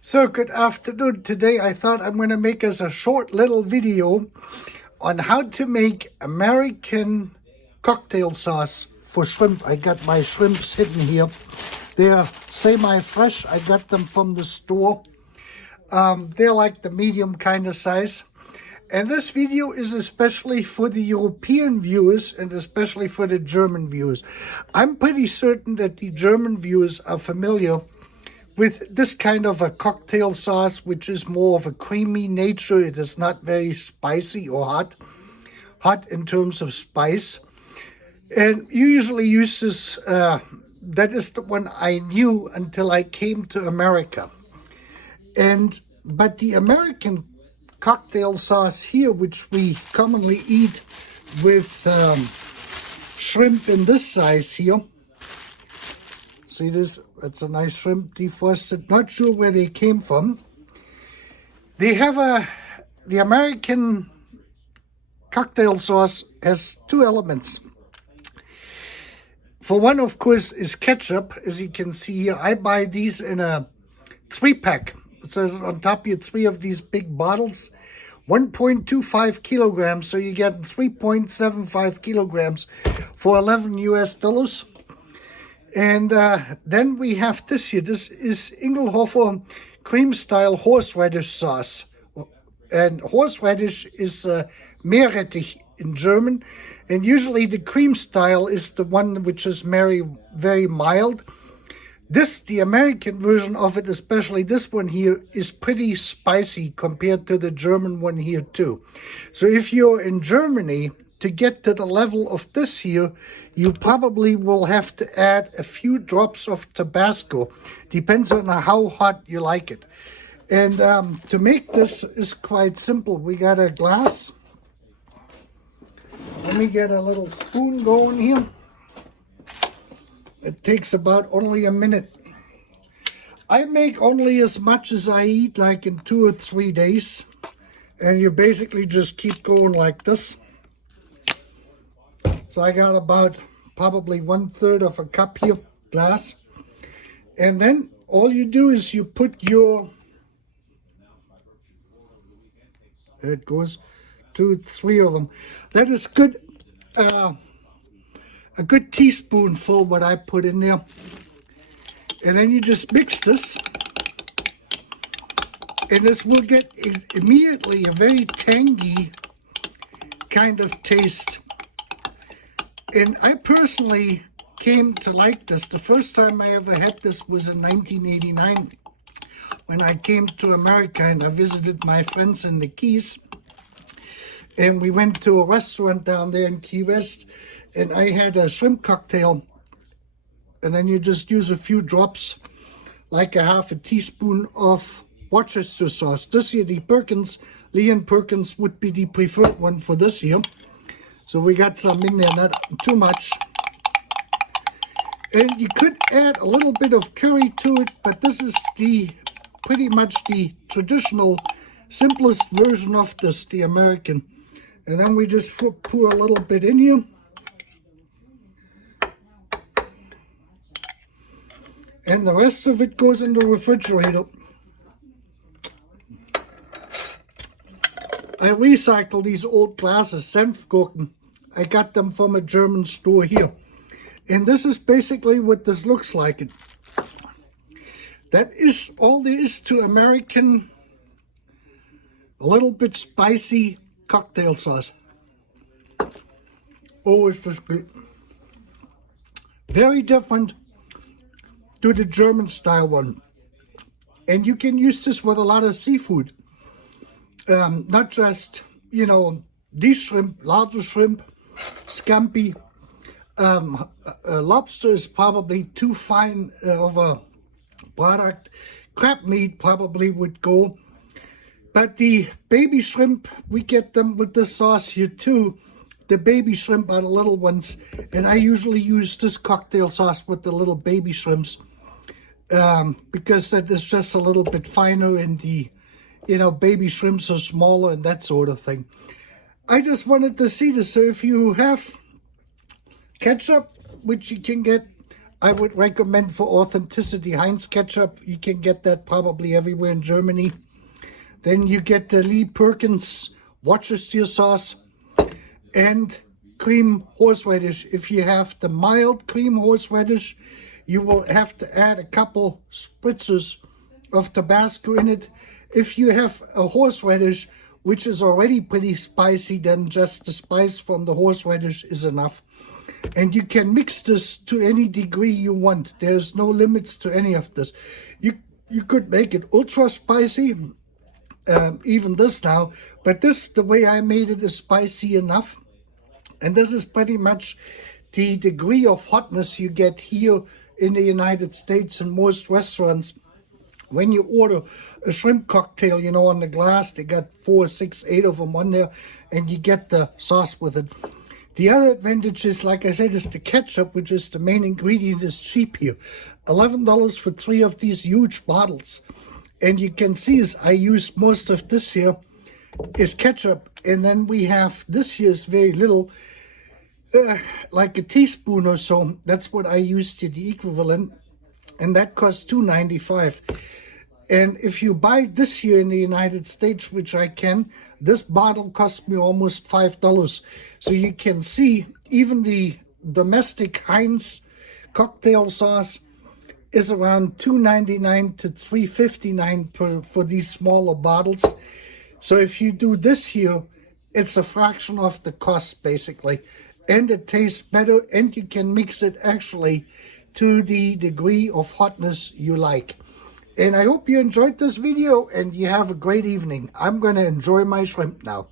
So good afternoon. Today I thought I'm going to make us a short little video on how to make American cocktail sauce for shrimp. I got my shrimps hidden here. They're semi-fresh. I got them from the store. They're like the medium kind of size. And this video is especially for the European viewers and especially for the German viewers. I'm pretty certain that the German viewers are familiar with this kind of a cocktail sauce, which is more of a creamy nature. It is not very spicy or hot in terms of spice. And you usually use this, that is the one I knew until I came to America. But the American cocktail sauce here, which we commonly eat with shrimp in this size here. See this? It's a nice shrimp, defrosted. Not sure where they came from. They have the American cocktail sauce has two elements. For one, of course, is ketchup. As you can see here, I buy these in a 3-pack. It says on top here 3 of these big bottles, 1.25 kilograms. So you get 3.75 kilograms for $11 US. And then we have this here. This is Ingelhofer cream style horseradish sauce. And horseradish is Meerrettich in German. And usually the cream style is the one which is very, very mild. The American version of it, especially this one here, is pretty spicy compared to the German one here too. So if you're in Germany, to get to the level of this here, you probably will have to add a few drops of Tabasco. Depends on how hot you like it. And to make this is quite simple. We got a glass. Let me get a little spoon going here. It takes about only a minute. I make only as much as I eat, like in 2 or 3 days. And you basically just keep going like this. So I got about probably 1/3 of a cup here, glass. And then all you do is you put your, there it goes, 2, 3 of them. That is good. A good teaspoonful what I put in there. And then you just mix this. And this will get immediately a very tangy kind of taste. And I personally came to like this. The first time I ever had this was in 1989 when I came to America and I visited my friends in the Keys. And we went to a restaurant down there in Key West. And I had a shrimp cocktail, and then you just use a few drops, like a half a teaspoon of Worcester sauce. This here, the Perkins, Leon Perkins would be the preferred one for this here. So we got some in there, not too much. And you could add a little bit of curry to it, but this is pretty much the traditional, simplest version of this, the American. And then we just pour a little bit in here. And the rest of it goes in the refrigerator. I recycle these old glasses, Senfgurken. I got them from a German store here. And this is basically what this looks like. That is all there is to American, a little bit spicy cocktail sauce. Oh, it's just great. Very different to the German style one. And you can use this with a lot of seafood. Not just, you know, these shrimp, larger shrimp, scampi. Lobster is probably too fine of a product. Crab meat probably would go. But the baby shrimp, we get them with this sauce here too. The baby shrimp are the little ones. And I usually use this cocktail sauce with the little baby shrimps. Because that is just a little bit finer and the, you know, baby shrimps are smaller and that sort of thing. I just wanted to see this. So if you have ketchup, which you can get, I would recommend for authenticity Heinz ketchup. You can get that probably everywhere in Germany. Then you get the Lee Perkins Worcestershire sauce and cream horseradish. If you have the mild cream horseradish, you will have to add a couple spritzers of Tabasco in it. If you have a horseradish, which is already pretty spicy, then just the spice from the horseradish is enough. And you can mix this to any degree you want. There's no limits to any of this. You could make it ultra spicy, even this now, but this, the way I made it, is spicy enough. And this is pretty much the degree of hotness you get here in the United States in most restaurants. When you order a shrimp cocktail, you know, on the glass, they got 4, 6, 8 of them on there, and you get the sauce with it. The other advantage is, like I said, is the ketchup, which is the main ingredient, is cheap here. $11 for 3 of these huge bottles. And you can see is I use most of this here is ketchup. And then we have, this here is very little, like a teaspoon or so. That's what I used here, the equivalent. And that costs $2.95. And if you buy this here in the United States, which I can, this bottle cost me almost $5. So you can see even the domestic Heinz cocktail sauce is around $2.99 to $3.59 for these smaller bottles. So if you do this here, it's a fraction of the cost basically. And it tastes better, and you can mix it actually to the degree of hotness you like. And I hope you enjoyed this video and you have a great evening. I'm going to enjoy my shrimp now.